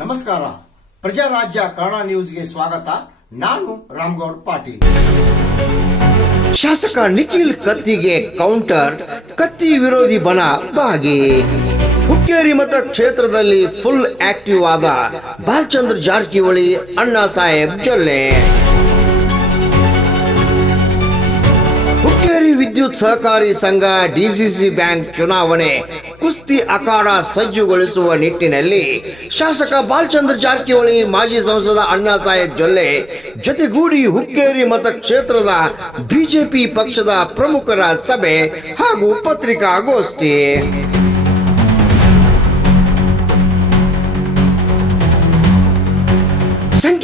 ನಮಸ್ಕಾರ. ಪ್ರಜಾರಾಜ್ಯ ಕನ್ನಡ ನ್ಯೂಸ್ಗೆ ಸ್ವಾಗತ. ನಾನು ರಾಮ್ಗೌಡ್ ಪಾಟೀಲ್. ಶಾಸಕ ನಿಖಿಲ್ ಕತ್ತಿಗೆ ಕೌಂಟರ್, ಕತ್ತಿ ವಿರೋಧಿ ಬಣ ಭಾಗಿ ಹುಕ್ಕೇರಿ ಮತ ಕ್ಷೇತ್ರದಲ್ಲಿ ಫುಲ್ ಆಕ್ಟಿವ್ ಆದ ಬಾಲಚಂದ್ರ ಜಾರಕಿಹೊಳಿ ಅಣ್ಣಾ ಸಾಹೇಬ್ ಜೊಲ್ಲೆ. ವಿದ್ಯುತ್ ಸಹಕಾರಿ ಸಂಘ ಡಿಸಿಸಿ ಬ್ಯಾಂಕ್ ಚುನಾವಣೆ ಕುಸ್ತಿ ಅಖಾಡ ಸಜ್ಜುಗೊಳಿಸುವ ನಿಟ್ಟಿನಲ್ಲಿ ಶಾಸಕ ಬಾಲಚಂದ್ರ ಜಾರಕಿಹೊಳಿ, ಮಾಜಿ ಸಂಸದ ಅಣ್ಣಾ ಸಾಹೇಬ್ ಜೊಲ್ಲೆ ಜೊತೆಗೂಡಿ ಹುಕ್ಕೇರಿ ಮತಕ್ಷೇತ್ರದ ಬಿಜೆಪಿ ಪಕ್ಷದ ಪ್ರಮುಖರ ಸಭೆ ಹಾಗೂ ಪತ್ರಿಕಾಗೋಷ್ಠಿ.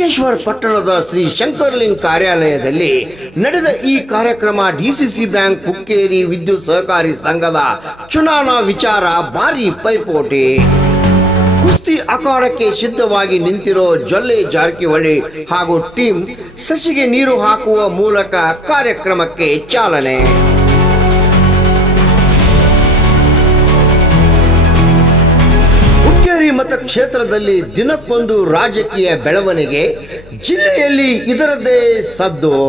ಸಂಕೇಶ್ವರ ಪಟ್ಟಣದ ಶ್ರೀ ಶಂಕರ್ಲಿಂಗ್ ಕಾರ್ಯಾಲಯದಲ್ಲಿ ನಡೆದ ಈ ಕಾರ್ಯಕ್ರಮ ಡಿಸಿಸಿ ಬ್ಯಾಂಕ್ ಹುಕ್ಕೇರಿ ವಿದ್ಯುತ್ ಸಹಕಾರಿ ಸಂಘದ ಚುನಾವಣಾ ವಿಚಾರ ಭಾರಿ ಪೈಪೋಟಿ. ಕುಸ್ತಿ ಅಖಾಡಕ್ಕೆ ಸಿದ್ಧವಾಗಿ ನಿಂತಿರೋ ಜೊಲ್ಲೆ ಜಾರಕಿಹೊಳಿ ಹಾಗೂ ಟೀಮ್ ಸಸಿಗೆ ನೀರು ಹಾಕುವ ಮೂಲಕ ಕಾರ್ಯಕ್ರಮಕ್ಕೆ ಚಾಲನೆ. ಹುಕ್ಕೇರಿ ಮತಕ್ಷೇತ್ರದಲ್ಲಿ ದಿನಕ್ಕೊಂದು ರಾಜಕೀಯ ಬೆಳವಣಿಗೆ ಜಿಲ್ಲೆಯಲ್ಲಿ ಇದರದ್ದೇ ಸದ್ದು.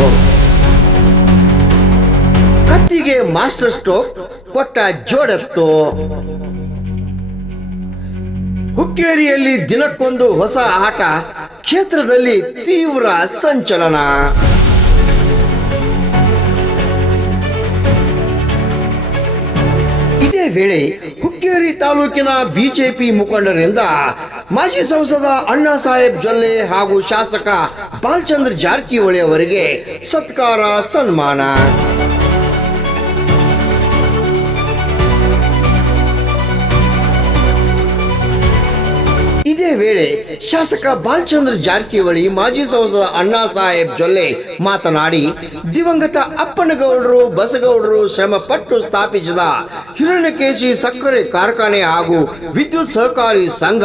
ಕತ್ತಿಗೆ ಮಾಸ್ಟರ್ ಸ್ಟೋಕ್ ಕೊಟ್ಟ ಜೋಡತ್ತು. ಹುಕ್ಕೇರಿಯಲ್ಲಿ ದಿನಕ್ಕೊಂದು ಹೊಸ ಆಟ, ಕ್ಷೇತ್ರದಲ್ಲಿ ತೀವ್ರ ಸಂಚಲನ. ಇದೇ ವೇಳೆ ಹುಕ್ಕೇರಿ ತಾಲೂಕಿನ ಬಿಜೆಪಿ ಮುಖಂಡರಿಂದ ಮಾಜಿ ಸಂಸದ ಅಣ್ಣಾ ಸಾಹೇಬ್ ಜೊಲ್ಲೆ ಹಾಗೂ ಶಾಸಕ ಬಾಲಚಂದ್ರ ಜಾರಕಿಹೊಳಿ ಅವರಿಗೆ ಸತ್ಕಾರ ಸನ್ಮಾನ. ವೇಳೆ ಶಾಸಕ ಬಾಲಚಂದ್ರ ಜಾರಕಿಹೊಳಿ, ಮಾಜಿ ಸಂಸದ ಅಣ್ಣಾ ಸಾಹೇಬ್ ಜೊಲ್ಲೆ ಮಾತನಾಡಿ, ದಿವಂಗತ ಅಪ್ಪನಗೌಡರು, ಬಸಗೌಡರು ಶ್ರಮ ಪಟ್ಟು ಸ್ಥಾಪಿಸಿದ ಹಿರಣ್ಯಕೇಶಿ ಸಕ್ಕರೆ ಕಾರ್ಖಾನೆ ಹಾಗೂ ವಿದ್ಯುತ್ ಸಹಕಾರಿ ಸಂಘ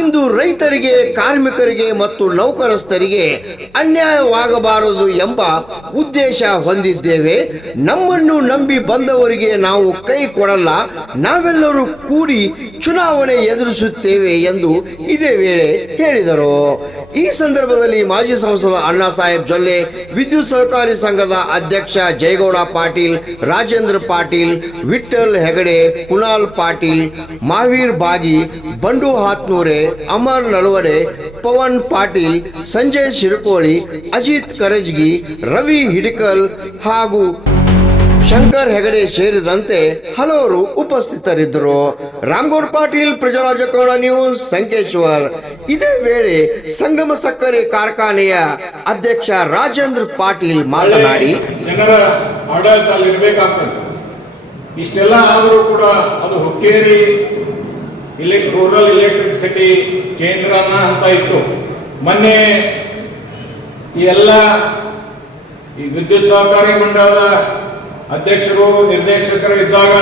ಇಂದು ರೈತರಿಗೆ, ಕಾರ್ಮಿಕರಿಗೆ ಮತ್ತು ನೌಕರಸ್ಥರಿಗೆ ಅನ್ಯಾಯವಾಗಬಾರದು ಎಂಬ ಉದ್ದೇಶ ಹೊಂದಿದ್ದೇವೆ. ನಮ್ಮನ್ನು ನಂಬಿ ಬಂದವರಿಗೆ ನಾವು ಕೈ ಕೊಡಲ್ಲ, ನಾವೆಲ್ಲರೂ ಕೂಡಿ ಚುನಾವಣೆ ಎದುರಿಸುತ್ತೇವೆ ಎಂದು ಇದೇ ವೇಳೆ ಹೇಳಿದರು. ಈ ಸಂದರ್ಭದಲ್ಲಿ ಮಾಜಿ ಸಂಸದ ಅಣ್ಣಾ ಸಾಹೇಬ್ ಜೊಲ್ಲೆ, ವಿದ್ಯುತ್ ಸಹಕಾರಿ ಸಂಘದ ಅಧ್ಯಕ್ಷ ಜಯಗೌಡ ಪಾಟೀಲ್, ರಾಜೇಂದ್ರ ಪಾಟೀಲ್ ವಿಠಲ್ ಹೆಗಡೆ ಕುಣಾಲ್ ಪಾಟೀಲ್ ಮಹಾವೀರ್ ಬಾಗಿ, ಬಂಡು ಹಾತ್ನೂರೆ, ಅಮರ್ ನಲ್ವಡೆ, ಪವನ್ ಪಾಟೀಲ್, ಸಂಜಯ್ ಶಿರಕೋಳಿ, ಅಜಿತ್ ಕರಜ್ಗಿ, ರವಿ ಹಿಡಿಕಲ್ ಹಾಗೂ ಶಂಕರ್ ಹೆಗಡೆ ಸೇರಿದಂತೆ ಹಲವರು ಉಪಸ್ಥಿತರಿದ್ದರು. ರಾಮಗೌಡ್ ಪಾಟೀಲ್ ಪ್ರಜರಾಜ ಕೋಣ ನ್ಯೂಸ್, ಸಂಕೇಶ್ವರ್. ಇದೇ ವೇಳೆ ಸಂಗಮ ಸಕ್ಕರೆ ಕಾರ್ಖಾನೆಯ ಅಧ್ಯಕ್ಷ ರಾಜೇಂದ್ರ ಪಾಟೀಲ್ ಮಾತನಾಡಿ, ಜನರ ಆಡಳಿತ ಇರಬೇಕಾಗ್ತದೆ. ಇಷ್ಟೆಲ್ಲ ಆದರೂ ಕೂಡ ಅದು ಹುಕ್ಕೇರಿ ರೂರಲ್ ಎಲೆಕ್ಟ್ರಿಸಿಟಿ ಕೇಂದ್ರನ ಅಂತ ಇತ್ತು. ಮೊನ್ನೆ ಈ ಎಲ್ಲ ಈ ವಿದ್ಯುತ್ ಸಹಕಾರಿ ಮಂಡಳದ ಅಧ್ಯಕ್ಷರು, ನಿರ್ದೇಶಕರು ಇದ್ದಾಗ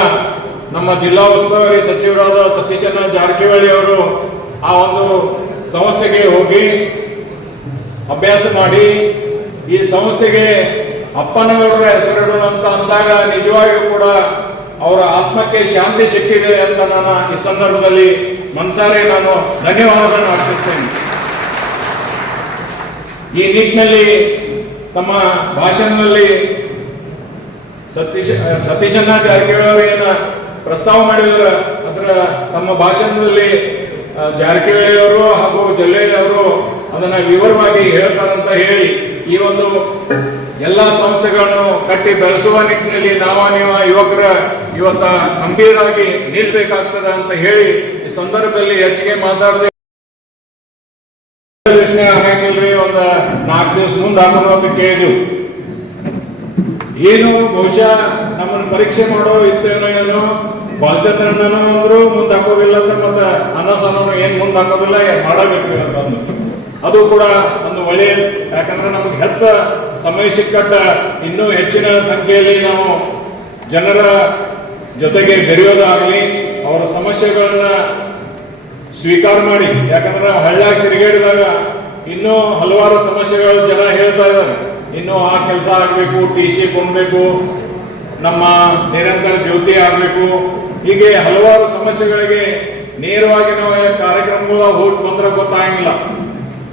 ನಮ್ಮ ಜಿಲ್ಲಾ ಉಸ್ತುವಾರಿ ಸಚಿವರಾದ ಸತೀಶನ ಜಾರಕಿಹೊಳಿ ಅವರು ಆ ಒಂದು ಸಂಸ್ಥೆಗೆ ಹೋಗಿ ಅಭ್ಯಾಸ ಮಾಡಿ, ಈ ಸಂಸ್ಥೆಗೆ ಅಪ್ಪನವರ ಹೆಸರಿಡುವಂತ ಅಂದಾಗ ನಿಜವಾಗಿಯೂ ಕೂಡ ಅವರ ಆತ್ಮಕ್ಕೆ ಶಾಂತಿ ಸಿಕ್ಕಿದೆ ಅಂತ ನಾನು ಈ ಸಂದರ್ಭದಲ್ಲಿ ಮನಸಾರೆ ನಾನು ಧನ್ಯವಾದವನ್ನು ಅರ್ಪಿಸ್ತೇನೆ. ಈ ನಿಟ್ಟಿನಲ್ಲಿ ತಮ್ಮ ಭಾಷಣದಲ್ಲಿ ಸತೀಶ್ ಸತೀಶನ್ನ ಜಾರಕಿಹೊಳಿ ಅವರು ಏನ ಪ್ರಸ್ತಾವ ಮಾಡಿದ್ರ ಅದರ ತಮ್ಮ ಭಾಷಣದಲ್ಲಿ ಜಾರಕಿಹೊಳಿ ಅವರು ಹಾಗೂ ಜೊಲ್ಲೆ ಅವರು ಅದನ್ನ ವಿವರವಾಗಿ ಹೇಳ್ತಾರಂತ ಹೇಳಿ, ಈ ಒಂದು ಎಲ್ಲ ಸಂಸ್ಥೆಗಳನ್ನು ಕಟ್ಟಿ ಬೆಳೆಸುವ ನಿಟ್ಟಿನಲ್ಲಿ ನಾವ ನೀವು ಯುವಕರ ಇವತ್ತ ಗಂಭೀರವಾಗಿ ನಿಲ್ಬೇಕಾಗ್ತದ ಅಂತ ಹೇಳಿ, ಈ ಸಂದರ್ಭದಲ್ಲಿ ಹೆಚ್ಚಿಗೆ ಮಾತಾಡದೆ ಯೋಚನೆ ಆಗಂಗಿಲ್ರಿ ಒಂದ್ ನಾಲ್ಕು ದಿವಸ ಮುಂದೆ ಹಾಕೋಣ ಕೇಳಿದ್ವು. ಏನು ಬಹುಶಃ ನಮ್ಮನ್ನು ಪರೀಕ್ಷೆ ಮಾಡೋ ಇತ್ತೇನೋ ಏನೋ, ಬಾಲಚಂದ್ರಣ್ಣನು ಅಂದ್ರು ಮುಂದೆ ಹಾಕೋದಿಲ್ಲ ಅಂತ ಮತ್ತೆ ಅನಸನನು ಏನ್ ಮುಂದೆ ಹಾಕೋದಿಲ್ಲ ಏನ್ ಮಾಡಬೇಕು ಅಂತ ಅಂದ್ರು. ಅದು ಕೂಡ ಒಂದು ಒಳ್ಳೆಯ ಯಾಕಂದ್ರೆ ನಮಗೆ ಹೆಚ್ಚ ಸಮಯ ಸಿಕ್ಕಟ್ಟ ಇನ್ನೂ ಹೆಚ್ಚಿನ ಸಂಖ್ಯೆಯಲ್ಲಿ ನಾವು ಜನರ ಜೊತೆಗೆ ಬೆರೆಯೋದಾಗಲಿ, ಅವರ ಸಮಸ್ಯೆಗಳನ್ನ ಸ್ವೀಕಾರ ಮಾಡಿ ಯಾಕಂದ್ರೆ ತಿರುಗೇಡಿದಾಗ ತಿರುಗಾಡಿದಾಗ ಇನ್ನೂ ಹಲವಾರು ಸಮಸ್ಯೆಗಳು ಜನ ಹೇಳ್ತಾ ಇದ್ದಾರೆ ಇನ್ನೂ ಆ ಕೆಲಸ ಆಗಬೇಕು ಟಿ ಸಿ ಕೊಡಬೇಕು, ನಮ್ಮ ನಿರಂತರ ಜ್ಯೋತಿ ಆಗಬೇಕು. ಹೀಗೆ ಹಲವಾರು ಸಮಸ್ಯೆಗಳಿಗೆ ನೇರವಾಗಿ ನಾವು ಕಾರ್ಯಕ್ರಮಗಳ ಹೋಗಿ ಬಂದ್ರೆ ಗೊತ್ತಾಗಿಲ್ಲ.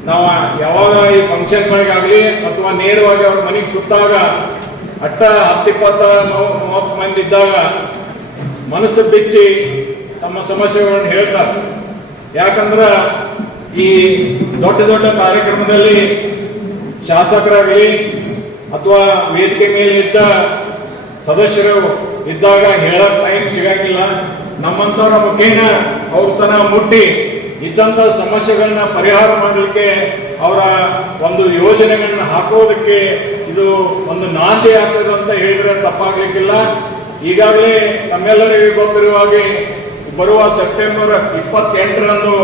ನಾವು ಯಾವಾಗ ಈ ಫಂಕ್ಷನ್ಗಳಿಗಾಗಲಿ ಅಥವಾ ನೇರವಾಗಿ ಅವ್ರ ಮನೆಗೆ ಕೂತಾಗ ಅಟ್ಟ ಹತ್ತಿಪ್ಪತ್ತ ಮೂವತ್ತು ಮಂದಿ ಇದ್ದಾಗ ಮನಸ್ಸು ಬಿಚ್ಚಿ ತಮ್ಮ ಸಮಸ್ಯೆಗಳನ್ನು ಹೇಳ್ತಾರೆ. ಯಾಕಂದ್ರ ಈ ದೊಡ್ಡ ದೊಡ್ಡ ಕಾರ್ಯಕ್ರಮದಲ್ಲಿ ಶಾಸಕರಾಗಲಿ ಅಥವಾ ವೇದಿಕೆ ಮೇಲೆ ಇದ್ದ ಸದಸ್ಯರು ಇದ್ದಾಗ ಹೇಳಕ್ ಟೈಮ್ ಸಿಗಂಗಿಲ್ಲ ನಮ್ಮಂತವರ ಮುಖೇನ ಅವ್ರ ತನ ಮುಟ್ಟಿ ಇದ್ದಂತ ಸಮಸ್ಯೆಗಳನ್ನ ಪರಿಹಾರ ಮಾಡಲಿಕ್ಕೆ ಅವರ ಒಂದು ಯೋಜನೆಗಳನ್ನ ಹಾಕೋದಕ್ಕೆ ಇದು ಒಂದು ನಾಂದಿ ಆಗ್ತದೆ ಅಂತ ಹೇಳಿದ್ರೆ ತಪ್ಪಾಗ್ಲಿಕ್ಕಿಲ್ಲ. ಈಗಾಗಲೇ ತಮ್ಮೆಲ್ಲರಿಗೂ ಗೊತ್ತಿರುವ ಹಾಗೆ ಬರುವ ಸೆಪ್ಟೆಂಬರ್ ಇಪ್ಪತ್ತೆಂಟರಂದು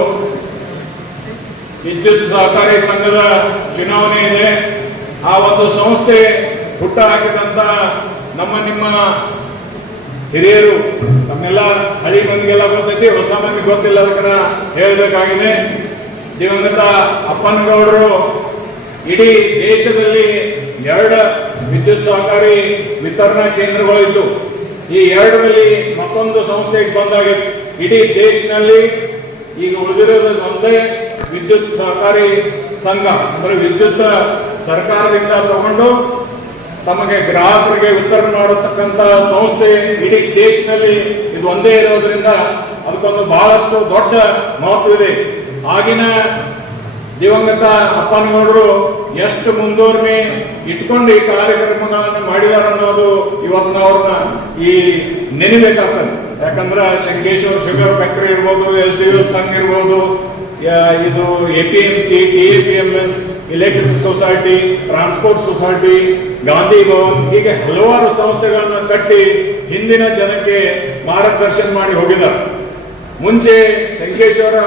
ವಿದ್ಯುತ್ ಸಹಕಾರಿ ಸಂಘದ ಚುನಾವಣೆ ಇದೆ. ಆ ಒಂದು ಸಂಸ್ಥೆ ಹುಟ್ಟ ಹಾಕಿದಂತ ನಮ್ಮ ನಿಮ್ಮ ಹಿರಿಯರು, ನಮ್ಮೆಲ್ಲ ಹಳಿ ಮಂದಿಗೆಲ್ಲ ಗೊತ್ತೈತಿ, ಹೊಸ ಮಂದಿ ಗೊತ್ತಿಲ್ಲ ಅದನ್ನ ಹೇಳಬೇಕಾಗಿದೆ. ದಿವಂಗತ ಅಪ್ಪನಗೌಡರು, ಇಡೀ ದೇಶದಲ್ಲಿ ಎರಡು ವಿದ್ಯುತ್ ಸಹಕಾರಿ ವಿತರಣಾ ಕೇಂದ್ರಗಳು ಇದ್ದು ಈ ಎರಡರಲ್ಲಿ ಮತ್ತೊಂದು ಸಂಸ್ಥೆಗೆ ಬಂದಾಗ ಇಡೀ ದೇಶದಲ್ಲಿ ಈಗ ಉಳಿದಿರೋದು ಒಂದೇ ವಿದ್ಯುತ್ ಸಹಕಾರಿ ಸಂಘ, ಅಂದ್ರೆ ವಿದ್ಯುತ್ ಸರ್ಕಾರದಿಂದ ತಗೊಂಡು ತಮಗೆ ಗ್ರಾಹಕರಿಗೆ ವಿತರಣೆ ಮಾಡತಕ್ಕಂತ ಸಂಸ್ಥೆ ಇಡೀ ದೇಶದಲ್ಲಿ ಇದು ಒಂದೇ ಇರೋದ್ರಿಂದ ಅದಕ್ಕೊಂದು ಬಹಳಷ್ಟು ದೊಡ್ಡ ಮಹತ್ವ ಇದೆ. ಆಗಿನ ದಿವಂಗತ ಅಪ್ಪನವರು ಎಷ್ಟು ಮುಂದುವರಿಮೆ ಇಟ್ಕೊಂಡು ಈ ಕಾರ್ಯಕ್ರಮಗಳನ್ನು ಮಾಡಿದಾರ ಅನ್ನೋದು ಇವತ್ತು ಅವ್ರನ್ನ ಈ ನೆನಿಬೇಕಾಗ್ತದೆ. ಯಾಕಂದ್ರೆ ಶಂಕೇಶ್ವರ ಶುಗರ್ ಫ್ಯಾಕ್ಟರಿ ಇರ್ಬೋದು, ಎಸ್ ಡಿ ಸಂಘ ಇರ್ಬೋದು ಇದು A P M C, T A P M S electric society transport society Gandhi Bhavan ಹೀಗೆ ಹಲವಾರು ಸಂಸ್ಥೆಗಳನ್ನು ಕಟ್ಟಿ ಹಿಂದಿನ ಜನಕ್ಕೆ ಮಾರ್ಗದರ್ಶನ ಮಾಡಿ ಹೋಗಿದ್ದಾರೆ. ಮುಂಚೆ ಶಂಕೇಶ್ವರ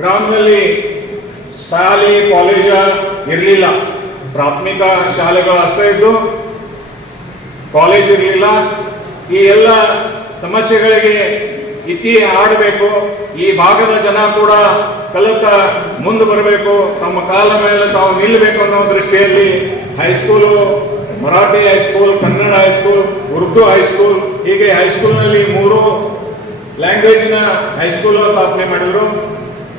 ಗ್ರಾಮದಲ್ಲಿ ಶಾಲೆ ಕಾಲೇಜ ಇರಲಿಲ್ಲ. ಪ್ರಾಥಮಿಕ ಶಾಲೆಗಳು ಅಷ್ಟೇ ಇದ್ದು ಕಾಲೇಜ್ ಇರಲಿಲ್ಲ. ಈ ಎಲ್ಲ ಸಮಸ್ಯೆಗಳಿಗೆ ಇತಿ ಆಡಬೇಕು. ಈ ಭಾಗದ ಜನ ಕೂಡ ಕಲಿತ ಮುಂದೆ ಬರಬೇಕು. ತಮ್ಮ ಕಾಲ ಮೇಲೆ ತಾವು ನಿಲ್ಲಬೇಕು ಅನ್ನೋ ದೃಷ್ಟಿಯಲ್ಲಿ high school Marathi high school Kannada high school Urdu high school ಹೀಗೆ ಹೈಸ್ಕೂಲ್ನಲ್ಲಿ ಮೂರು ಲ್ಯಾಂಗ್ವೇಜ್ನ ಹೈಸ್ಕೂಲ್ ಸ್ಥಾಪನೆ ಮಾಡಿದ್ರು.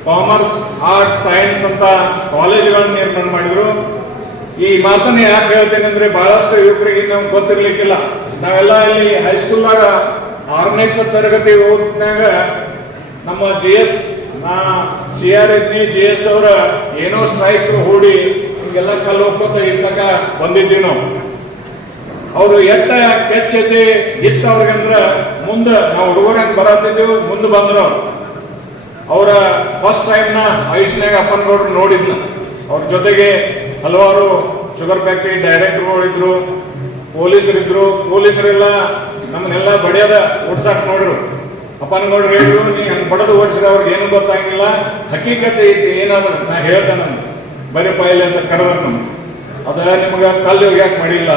ಕಾಮರ್ಸ್ ಆರ್ಟ್ಸ್ ಸೈನ್ಸ್ ಅಂತ ಕಾಲೇಜುಗಳನ್ನ ನಿರ್ಮಾಣ ಮಾಡಿದ್ರು. ಈ ಮಾತನ್ನು ಯಾಕೆ ಹೇಳ್ತೇನೆ ಅಂದ್ರೆ ಬಹಳಷ್ಟು ಯುವಕರಿಗೆ ನಮ್ಗೆ ಗೊತ್ತಿರ್ಲಿಕ್ಕಿಲ್ಲ. ನಾವೆಲ್ಲ ಇಲ್ಲಿ ಹೈಸ್ಕೂಲ್ನಾಗ ಆರನೇ ತರಗತಿ ಓದಿನಾಗ ನಮ್ಮ ಜಿ ಎಸ್ ಸಿ ಆರ್ ಇದ್ನಿ ಜಿ ಎಸ್ ಅವರ ಏನೋ ಸ್ಟ್ರೈಕ್ ಹೂಡಿ ಹಿಂಗೆಲ್ಲ ಕಲ್ಲು ಹೋಗ್ಕೊತ ಇರ್ತಕ ಬಂದಿದ್ವಿ ನಾವು. ಅವರು ಎಟ್ಟ ಇತ್ತ ಅವ್ರಿಗಂದ್ರ ಮುಂದ ನಾವು ಹುಡುಗರಂತ ಬರತ್ತಿದ್ದೀವಿ, ಮುಂದೆ ಬಂದ್ರು ಅವ್ರು. ಫಸ್ಟ್ ಟೈಮ್ನ ಆಯುಷ್ನಾಗ ಅಪ್ಪನಗೌಡ್ರು ನೋಡಿದ್ನ ಅವ್ರ ಜೊತೆಗೆ ಹಲವಾರು ಶುಗರ್ ಫ್ಯಾಕ್ಟ್ರಿ ಇದ್ರು ಪೊಲೀಸರಿದ್ರು, ಪೊಲೀಸರೆಲ್ಲ ನಮ್ಮನ್ನೆಲ್ಲ ಬಡಿಯದ ಓಡ್ಸಾಕ್ ನೋಡ್ರು. ಅಪ್ಪನಗೌಡ್ರು ಹೇಳಿದ್ರು, ನೀ ಹಂಗ ಬಡದು ಓಡಿಸಿದ ಅವ್ರಿಗೆ ಏನು ಗೊತ್ತಾಗಿಲ್ಲ ಹಕೀಕತೆ ಐತಿ, ಏನಾದ್ರು ನಾ ಹೇಳ್ದೆ ನಾನು. ಬರೀ ಪಾಯಿಲೆ ಅಂತ ಕರೆದ್ರು ನಮ್ಗೆ ಅದ ನಿಮಗ ಕಲ್ಲು ಯಾಕೆ ಮಾಡಿಲ್ಲ.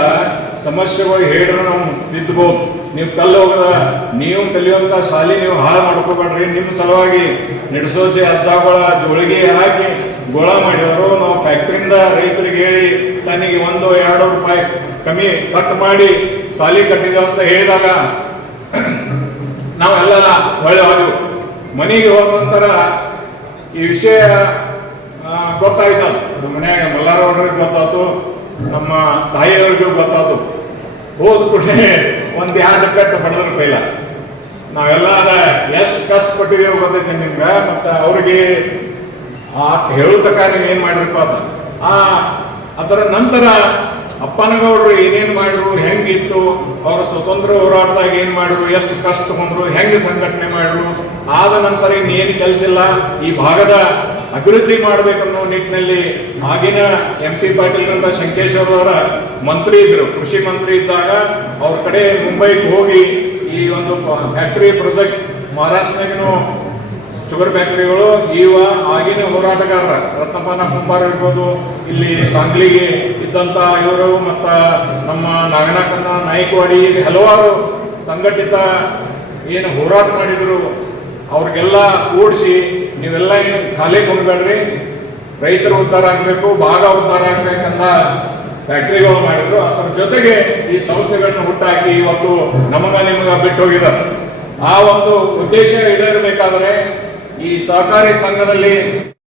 ಸಮಸ್ಯೆಗಳು ಹೇಳಿದ್ರು ನಾವು ತಿದ್ದಬಹುದು ನೀವು ಕಲ್ಲು ಹೋಗದ, ನೀವು ಕಲಿಯುವಂತ ಶಾಲೆ ನೀವು ಹಾಳು ಮಾಡ್ಕೋಬೇಡ್ರಿ. ನಿಮ್ಮ ಸಲುವಾಗಿ ನಡೆಸೋಸಿ ಅಜ್ಜಾಗೋಳ, ಜೋಳಿಗೆ ಹಾಕಿ ಗೋಳ ಮಾಡಿದವರು ನಾವು ಫ್ಯಾಕ್ಟ್ರಿಯಿಂದ ರೈತರಿಗೆ ಹೇಳಿ, ತನಗೆ ಒಂದು, ಎರಡು ರೂಪಾಯಿ ಕಮ್ಮಿ ಕಟ್ ಮಾಡಿ ಸಾಲಿ ಕಟ್ಟಿದ ಅಂತ ಹೇಳಿದಾಗ ನಾವೆಲ್ಲ ಒಳ್ಳೆ ಅದು ಮನೆಗೆ ಹೋದ ನಂತರ ಈ ವಿಷಯ ಗೊತ್ತಾಯ್ತಲ್ಲ ಮನೆಯಾಗ ಮಲ್ಲಾರ ಮಲ್ಲಾರವ್ರಿಗೆ ಗೊತ್ತಾಯ್ತು, ನಮ್ಮ ತಾಯಿಯವ್ರಿಗೂ ಗೊತ್ತಾಯ್ತು. ಹೋದ ಕೂಡಲೇ ಒಂದು ಎರಡು ಪೆಟ್ಟು ಪಡೆದ್ರ ಕೈಲ ನಾವೆಲ್ಲ ಎಷ್ಟು ಕಷ್ಟಪಟ್ಟಿದ್ದೇವೆ ಗೊತ್ತೈತೆ ನಿಮ್ಗೆ, ಮತ್ತೆ ಅವ್ರಿಗೆ ಆ ಹೇಳು ತಕ್ಕ ನೀವು ಏನ್ ಮಾಡಿರಪ್ಪ ಅಂತ. ಆ, ಅದರ ನಂತರ ಅಪ್ಪನಗೌಡರು ಏನೇನು ಮಾಡಿದ್ರು, ಹೆಂಗಿತ್ತು, ಅವ್ರ ಸ್ವತಂತ್ರ ಹೋರಾಟದಾಗ ಏನು ಮಾಡಿದ್ರು, ಎಷ್ಟು ಕಷ್ಟ ಬಂದರು ಹೆಂಗೆ ಸಂಘಟನೆ ಮಾಡಿದ್ರು, ಆದ ನಂತರ ಇನ್ನೇನು ಕೆಲಸ ಇಲ್ಲ. ಈ ಭಾಗದ ಅಭಿವೃದ್ಧಿ ಮಾಡಬೇಕನ್ನೋ ನಿಟ್ಟಿನಲ್ಲಿ ಆಗಿನ ಎಂ ಪಿ ಪಾಟೀಲ್ ಅಂತ ಶಂಕೇಶ್ವರ ಅವರ ಮಂತ್ರಿ ಇದ್ರು. ಕೃಷಿ ಮಂತ್ರಿ ಇದ್ದಾಗ ಅವ್ರ ಕಡೆ ಮುಂಬೈಗೆ ಹೋಗಿ ಈ ಒಂದು ಫ್ಯಾಕ್ಟರಿ ಪ್ರಾಜೆಕ್ಟ್ ಮಹಾರಾಷ್ಟ್ರನಾಗನು ಶುಗರ್ ಫ್ಯಾಕ್ಟರಿಗಳು ಇವ ಆಗಿನ ಹೋರಾಟಗಾರರ. ರತ್ನಪ್ಪನ ಕುಂಬಾರ ಇರ್ಬೋದು ಇಲ್ಲಿ ಸಾಂಗ್ಲಿಗೆ ಇದ್ದಂತ ಇವರು ಮತ್ತ ನಮ್ಮ ನಾಗನಾಥನ ನಾಯಕವಾಡಿ ಹಲವಾರು ಸಂಘಟಿತ ಏನು ಹೋರಾಟ ಮಾಡಿದ್ರು. ಅವ್ರಿಗೆಲ್ಲ ಕೂಡಿಸಿ ನೀವೆಲ್ಲ ಏನು ಖಾಲಿ ಕೊಡ್ಬೇಡ್ರಿ ರೈತರು ಉದ್ಧಾರ ಆಗ್ಬೇಕು, ಭಾಗ ಉದ್ಧಾರ ಆಗ್ಬೇಕಂತ ಫ್ಯಾಕ್ಟರಿಗಳು ಮಾಡಿದ್ರು. ಅದರ ಜೊತೆಗೆ ಈ ಸಂಸ್ಥೆಗಳನ್ನ ಹುಟ್ಟಾಕಿ ಇವತ್ತು ನಮಗ ನಿಮಗ ಬಿಟ್ಟು ಹೋಗಿದ್ದಾರೆ ಆ ಒಂದು ಉದ್ದೇಶ ಈಡೇರಬೇಕಾದ್ರೆ ಈ ಸಹಕಾರಿ ಸಂಘದಲ್ಲಿ